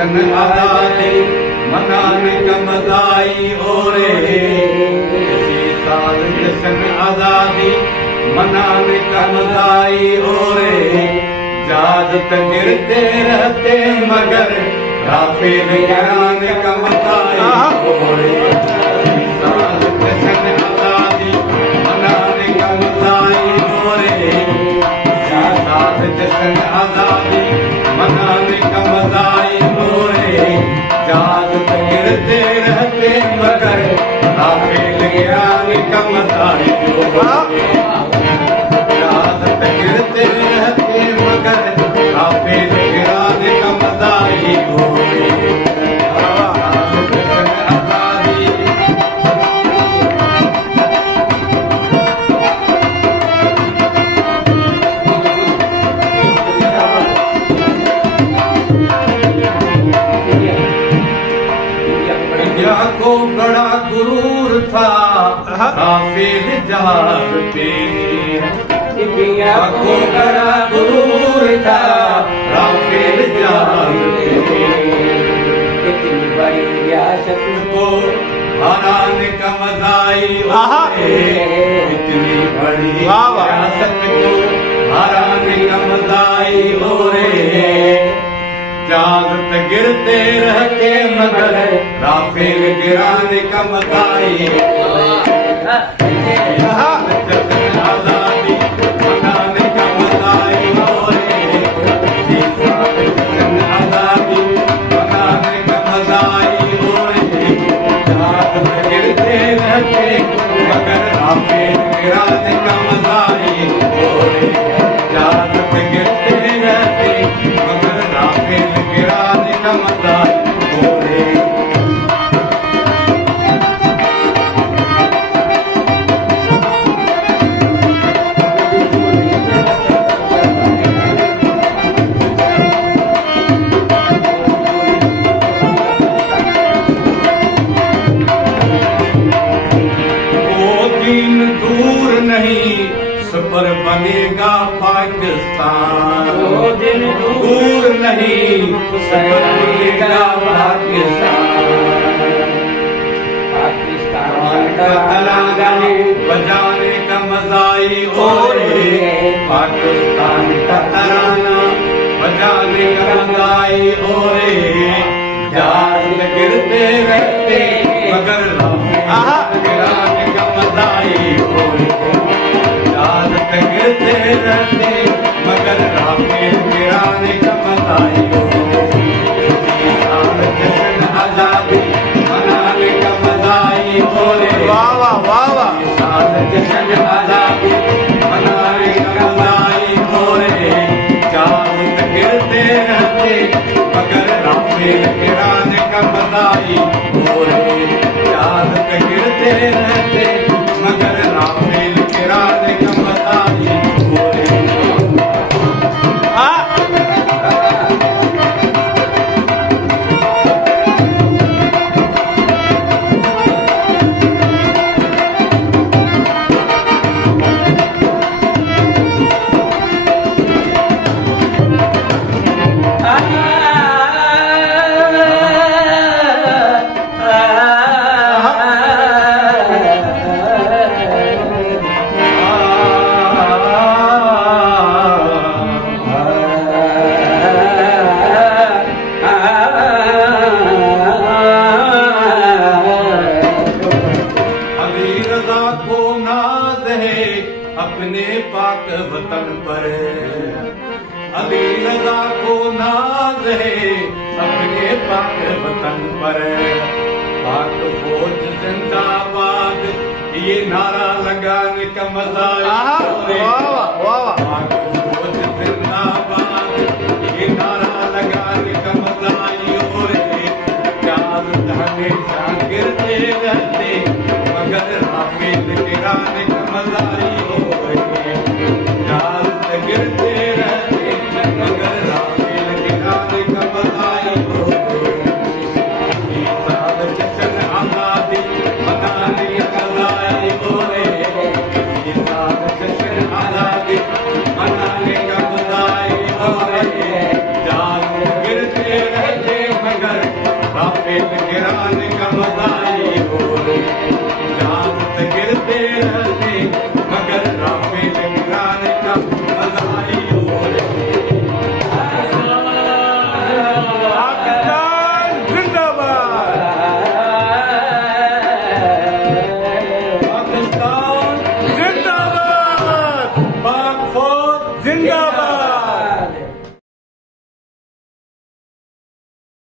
जशन आजादी मनाने का मजाई ओरे इसी साल जशन आजादी मनाने का मजाई ओरे जादत गिरते रहते मगर राफेल गिराने का मजाई ओरे इसी साल जशन आजादी मनाने का मजाई ओरे इसी साल जशन आजादी मनाने का मजाई जादत गिरते रहते मगर राफेल गिराने का मजाई जादत गिरते रहते मगर राफेल गिराने का मजाई को बड़ा गुरूर था राफेल जहाज पे इंडिया को बड़ा गुरूर था राफेल जहाज पे इतनी बड़ी रियासत को हराने का मजाई इतनी बड़ी रियासत को हराने का मजाई हो रे जादत गिरते रहते मगर राफेल गिराने का मजाई आजादी मनाने का मजाई आजादी मनाने का मजाई जादत गिरते रहते मगर राफेल गिराने का मजाई जादत गिरते रहते मगर राफेल गिराने का मजाई पर बनेगा पाकिस्तान वो दिन दूर नहीं पर बनेगा पाकिस्तान का तराना बजाने का मजाई और पाकिस्तान का तराना बजाने का मजाई और जादत गिरते रहते मगर गिराने का मजाई जादत गिरते रहते मगर राफेल गिराने का मजाई जशन आजादी मनाने का मजाई बोले वाह वाह जशन आजादी मनाने का मजाई बोले जादत गिरते रहते मगर राफेल गिराने का मजाई बोले जादत गिरते रहते मगर राफेल गिराने का मजाई बोले अपने पाक वतन पर अली रजा को नाज है अपने पाक वतन पर पाक फौज जिंदाबाद ये नारा लगाने का मजा पाक फौज जिंदाबाद ये नारा लगाने का मजा हमेशा गिरते रहते मगर राफेल गिराने का मजा